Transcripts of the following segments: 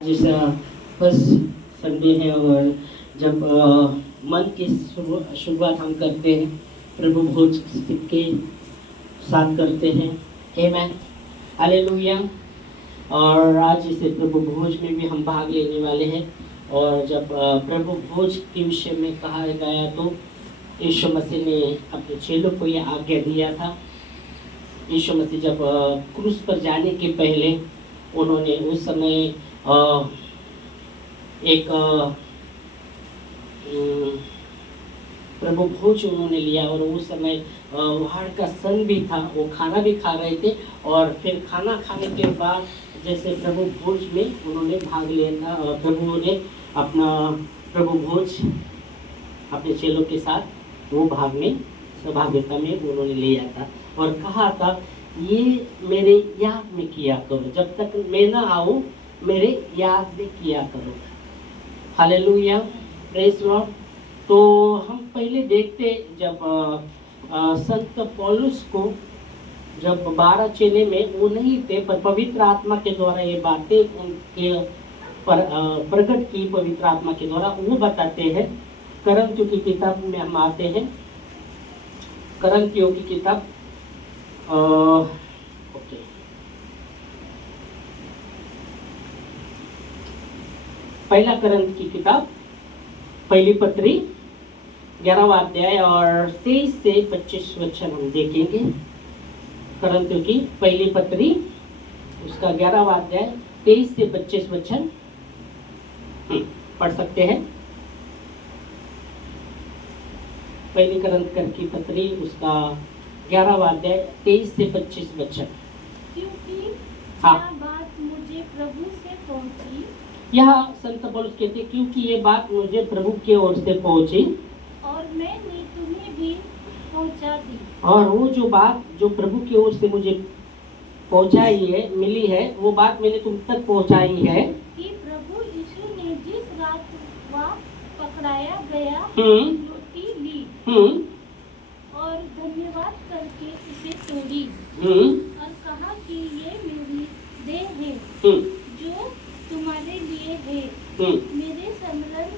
जैसा first Sunday है और जब मन की शुरुआत हम करते हैं प्रभु भोज के साथ करते हैं। आमेन, हालेलुया। और आज इसे प्रभु भोज में भी हम भाग लेने वाले हैं। और जब प्रभु भोज के विषय में कहा गया तो यीशु मसीह ने अपने चेलों को यह आज्ञा दिया था। यीशु मसीह जब क्रूस पर जाने के पहले उन्होंने उस समय एक प्रभु भोज उन्होंने लिया और उस समय वहां का सन भी था, वो खाना भी खा रहे थे। और फिर खाना खाने के बाद जैसे प्रभु भोज में उन्होंने भाग लिया था, प्रभु ने अपना प्रभु भोज अपने चेलों के साथ वो भाग में सहभागिता में उन्होंने लिया था और कहा था ये मेरे याद में किया करो, जब तक मैं ना आऊँ मेरे याद में किया करो। Hallelujah, praise Lord. तो हम पहले देखते जब संत पौलुस को जब 12 चेले में वो नहीं थे, पर पवित्र आत्मा के द्वारा ये बातें उनके प्रकट की पवित्र आत्मा के द्वारा, वो बताते हैं। करंथियों की किताब में हम आते हैं, करंथियों की किताब पहला करंथ की किताब पहली पत्री 11वां अध्याय और 23 से 25 वचन हम देखेंगे। करंथियों की पहली पत्री उसका 11वां अध्याय 23 से 25 वचन पढ़ सकते हैं। पहली करंथ की पत्री उसका 11वां अध्याय 23 से 25 वचन। क्योंकि हाँ, यह बात मुझे प्रभु से पहुंची। यह संत पौलुस कहते हैं क्योंकि ये बात मुझे प्रभु की ओर से पहुंची और मैंने तुम्हें भी पहुंचा दी। और वो जो बात जो प्रभु की ओर से मुझे पहुंचाई है, मिली है, वो बात मैंने तुम तक पहुंचाई है कि प्रभु यीशु ने जिस रात वह पकड़ाया गया रोटी ली और धन्यवाद करके उसे तोड़ी और कहा कि ये मेरी देह है जो तुम्हारे लिए है, मेरे स्मरण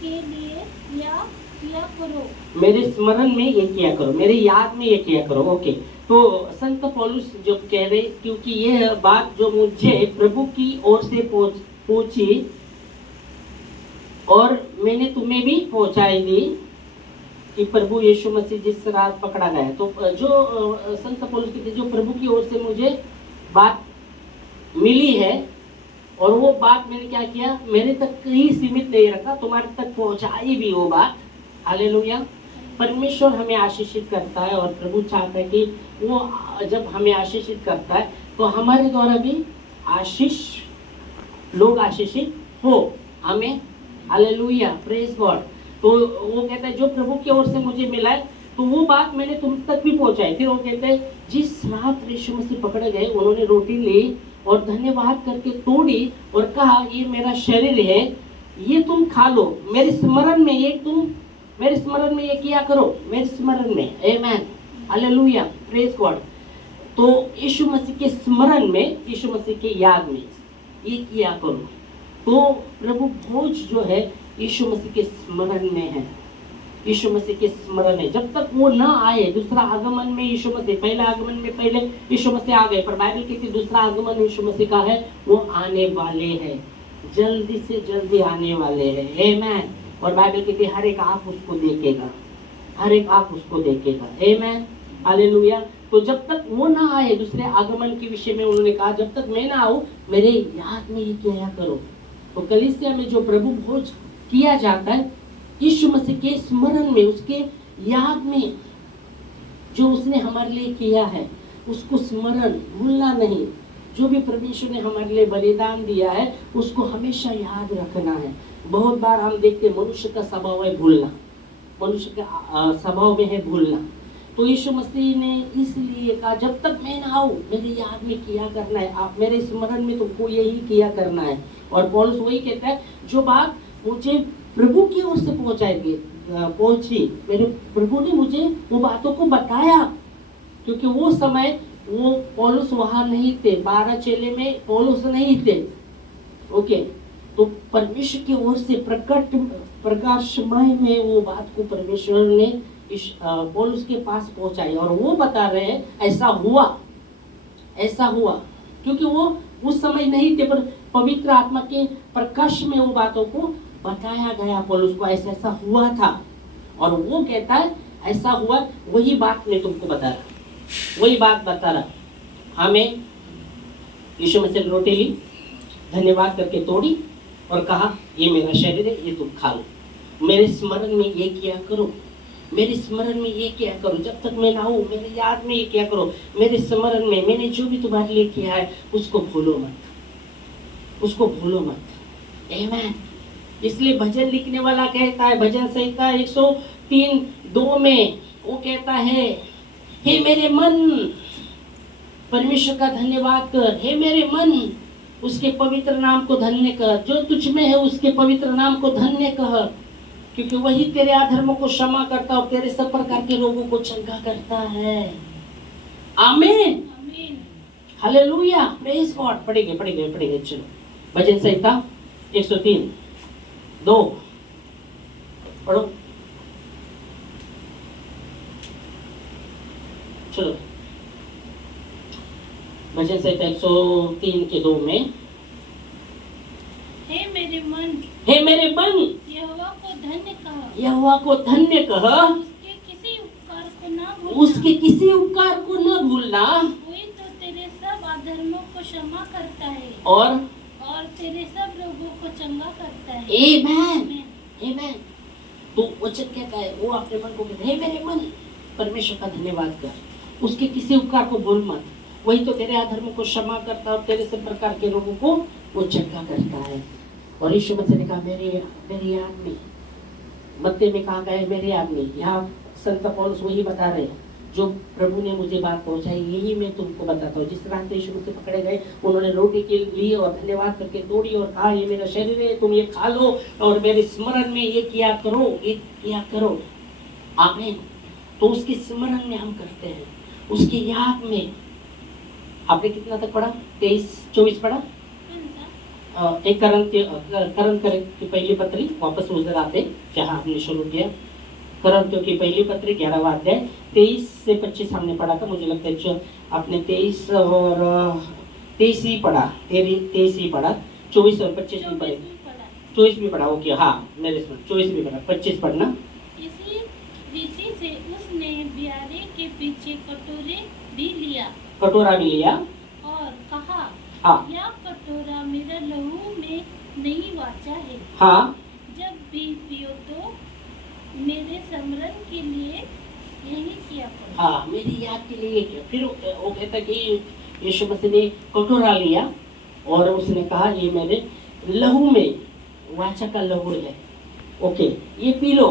के लिए या किया करो। मेरे स्मरण में ये किया करो, मेरे याद में ये किया करो। ओके, तो संत पौलुस जो कह रहे क्योंकि ये बात जो मुझे प्रभु की ओर से पहुंची और मैंने तुम्हें भी पहुंचाई दी कि प्रभु यीशु मसीह जिस रात पकड़ा गया। तो जो संत पौलुस कहते जो प्रभु की ओर से मुझे बात मिली है और वो बात मैंने क्या किया, मेरे तक ही सीमित नहीं रखा, तुम्हारे तक पहुंचाई भी वो बात। हालेलुया। परमेश्वर हमें आशीषित करता है और प्रभु चाहता है कि वो जब हमें आशीषित करता है तो हमारे द्वारा भी आशीष लोग आशीषित हो हमें। Hallelujah, praise God. तो वो कहता है जो प्रभु की ओर से मुझे मिला है तो वो बात मैंने तुम तक भी पहुंचाई। फिर वो कहते हैं जिस रात यीशु मसीह पकड़े गए उन्होंने रोटी ली और धन्यवाद करके तोड़ी और कहा ये मेरा शरीर है, ये तुम खा लो, मेरे स्मरण में ये तुम मेरे स्मरण में ये किया करो, मेरे स्मरण में। आमेन, हालेलुया, प्रेज गॉड। तो यीशु मसीह के स्मरण में, यीशु मसीह के याद में ये किया करो। तो प्रभु भोज जो है यीशु मसीह के स्मरण में है, यीशु मसीह के स्मरण है। जब तक वो ना आए, दूसरा आगमन में यीशु मसीह, पहला आगमन में पहले यीशु मसीह आ गए, पर बाइबल कहती है दूसरा आगमन यीशु मसीह का है, वो आने वाले हैं, जल्दी से जल्दी आने वाले हैं। आमेन। और बाइबल कहती है हर एक आंख उसको देखेगा, हर एक आंख उसको देखेगा। आमेन, हालेलुया। तो जब तक वो ना आए, दूसरे आगमन के विषय में उन्होंने कहा जब तक मैं ना आऊं मेरे याद में ये किया करो। तो कलीसिया में जो प्रभु भोज किया जाता है यीशु मसीह के स्मरण में, उसके याद में, जो उसने हमारे लिए किया है उसको स्मरण भूलना नहीं। जो भी परमेश्वर ने हमारे लिए बलिदान दिया है उसको हमेशा याद रखना है। बहुत बार हम देखते हैं मनुष्य का स्वभाव है भूलना, मनुष्य का स्वभाव में है भूलना। तो यीशु मसीह ने इसलिए कहा जब तक मैं ना आऊं मेरे याद में किया करना है, आप मेरे स्मरण में तुमको यही किया करना है। और पौलुस वही कहता है जो बात मुझे प्रभु की ओर से पहुंची, मेरे प्रभु ने मुझे वो बातों को बताया। क्योंकि वो समय वो पौलुस वहां नहीं थे, 12 चेले में पौलुस नहीं थे। ओके, तो परमेश्वर की ओर से प्रकाशमय में वो बात को परमेश्वर ने पौलुस के पास पहुंचाई और वो बता रहे हैं ऐसा हुआ क्योंकि वो उस समय नहीं थे, पर पवित्र आत्मा के प्रकाश में वो बातों को बताया गया पौलुस को, ऐसा ऐसा हुआ था। और वो कहता है ऐसा हुआ, वही बात मैं तुमको बता रहा, वही बात बता रहा। हमें यीशु मसीह ने रोटी ली, धन्यवाद करके तोड़ी और कहा ये मेरा शरीर है, ये तुम खा लो, मेरे स्मरण में ये किया करो, मेरे स्मरण में ये किया करो, जब तक मैं ना हूं मेरे याद में ये किया करो, मेरे स्मरण में मैंने जो भी तुम्हारे लिए किया है उसको भूलो मत, उसको भूलो मत। आमीन। इसलिए भजन लिखने वाला कहता है, भजन संहिता 103:2 में वो कहता है, हे मेरे मन परमेश्वर का धन्यवाद कर, हे मेरे मन उसके पवित्र नाम को धन्य कर, जो तुझ में है उसके पवित्र नाम को धन्य कह, क्योंकि वही तेरे अधर्मों को क्षमा करता और तेरे सब प्रकार के रोगों को चंगा करता है। आमीन, हालेलुया, प्रेज गॉड। पढ़ेंगे चलो भजन संहिता 103:2 पढ़ो चलो। भजन संहिता 103:2 में, हे मेरे मन यहोवा को धन्य कह, उसके किसी उपकार को न भूलना, वही तो तेरे सब अधर्मों को क्षमा करता है और तेरे सब रोगों को चंगा करता है। आमीन। तो वचन कहता है, वो अपने मन को कहता है, हे मेरे मन परमेश्वर का धन्यवाद कर, उसके किसी उपकार को भूल मत, वही तो तेरे अधर्मों को क्षमा करता है और तेरे सब प्रकार के रोगों को वो चंगा करता है। और यीशु मसीह ने कहा मेरी याद में, मत्ती में कहा गया मेरे याद में। यहाँ संत पौलुस वही बता रहे हैं जो प्रभु ने मुझे बात पहुंचाई, यही मैं तुमको बताता हूँ। जिस रास्ते यीशु मसीह पकड़े गए, उन्होंने रोटी के लिए और धन्यवाद करके तोड़ी और कहा ये मेरा शरीर है, तुम ये खा लो और मेरे स्मरण में ये किया करो। आमीन। तो उसके स्मरण में हम करते हैं, उसकी याद में। आपने कितना तक पढ़ा? 23-24 पढ़ा। एक करंथियों की पहली पत्री, वापस उधर आते जहाँ हमने शुरू किया। करंथियों की पहली पत्री 11वां अध्याय 23 से 25 हमने पढ़ा था। मुझे लगता है जो आपने 23 और 23 ही पढ़ा, 23 ही पढ़ा, 24 और 25 भी पढ़े, 24 भी पढ़ा। ओके, हाँ मेरे 24 भी पढ़ा, 25 पढ़ना। इसी रीति से उसने ब्यारे के पीछे कटोरा भी लिया और कहा, हाँ, यह कटोरा मेरा लहू में नहीं वाचा है। हाँ, जब भी पियो तो मेरे स्मरण के लिए यही किया करो। हाँ, मेरी याद के लिए किया। फिर वो कहता कि यीशु मसीह ने कटोरा लिया और उसने कहा ये मेरे लहू में, वाचा का लहू है, ओके, ये पी लो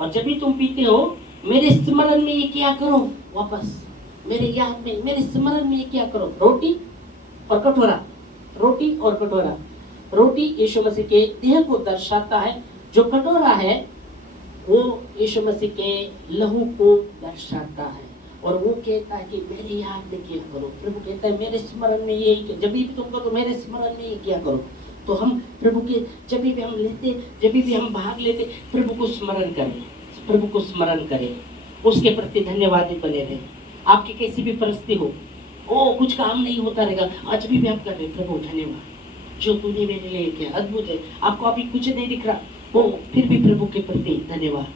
और जब भी तुम पीते हो मेरे स्मरण में ये किया करो। वापस मेरे याद में, मेरे स्मरण में ये किया करो। रोटी और कटोरा, रोटी और कटोरा। रोटी यीशु मसीह के देह को दर्शाता है, जो कटोरा है वो यीशु मसीह के लहू को दर्शाता है। और वो कहता है कि मेरे याद में किया करो। प्रभु कहता है मेरे स्मरण में ये, जब भी तुम करो मेरे स्मरण में ये किया करो। तो हम प्रभु के जब भी हम लेते, जब भी हम भाग लेते, प्रभु को स्मरण करें, प्रभु को स्मरण करें, उसके प्रति धन्यवादी बने रहे। आपकी कैसी भी परिस्थिति हो, ओ कुछ काम नहीं होता रहेगा, आज भी आप कर रहे, प्रभु धन्यवाद जो तूने मेरे लिए किया, अद्भुत है। आपको अभी कुछ नहीं दिख रहा, वो फिर भी प्रभु के प्रति धन्यवाद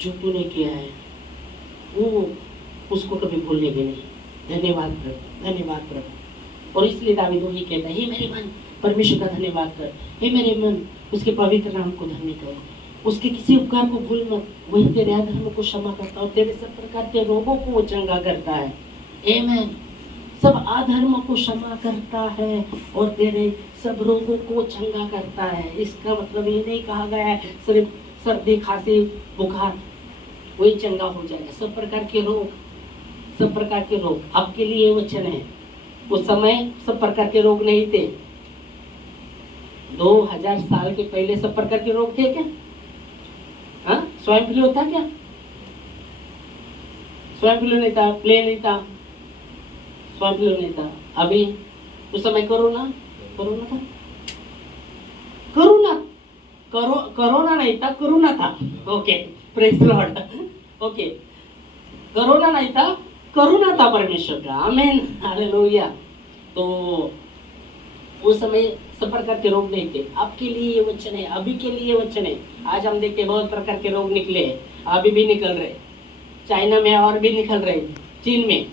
जो तूने किया है, वो उसको कभी भूलने के नहीं। धन्यवाद प्रभु, धन्यवाद प्रभु। और इसलिए दावीद वही कहता है, हे मेरे मन परमेश्वर का धन्यवाद कर, हे मेरे मन उसके पवित्र नाम को धन्य कर, उसके किसी उपकार को भूल मत, वही तेरे अधर्म को क्षमा करता और तेरे सब प्रकार के रोगों को वो चंगा करता है। आमीन। सब अधर्म को क्षमा करता है और तेरे सब रोगों को चंगा करता है। इसका मतलब ये नहीं कहा गया है सिर्फ सर्दी खांसी बुखार वही चंगा हो जाएगा। सब प्रकार के रोग, सब प्रकार के रोग आपके लिए वचन है। उस समय सब प्रकार के रोग नहीं थे। 2000 साल के पहले सब प्रकार के रोग थे क्या? हाँ, स्वाइन फ्लू था क्या? स्वाइन फ्लू नहीं था, प्लेग नहीं था, स्वाइन फ्लू नहीं था। अभी उस समय कोरोना था। कोरोना नहीं था, करुणा था। Okay, praise Lord. Okay, corona नहीं था, करुणा था परमेश्वर का। आमेन, हालेलुया। तो उस समय सब प्रकार के रोग नहीं थे। आपके लिए ये वचन है, अभी के लिए ये वचन है। आज हम देखते हैं बहुत प्रकार के रोग निकले, अभी भी निकल रहे, चाइना में और भी निकल रहे, चीन में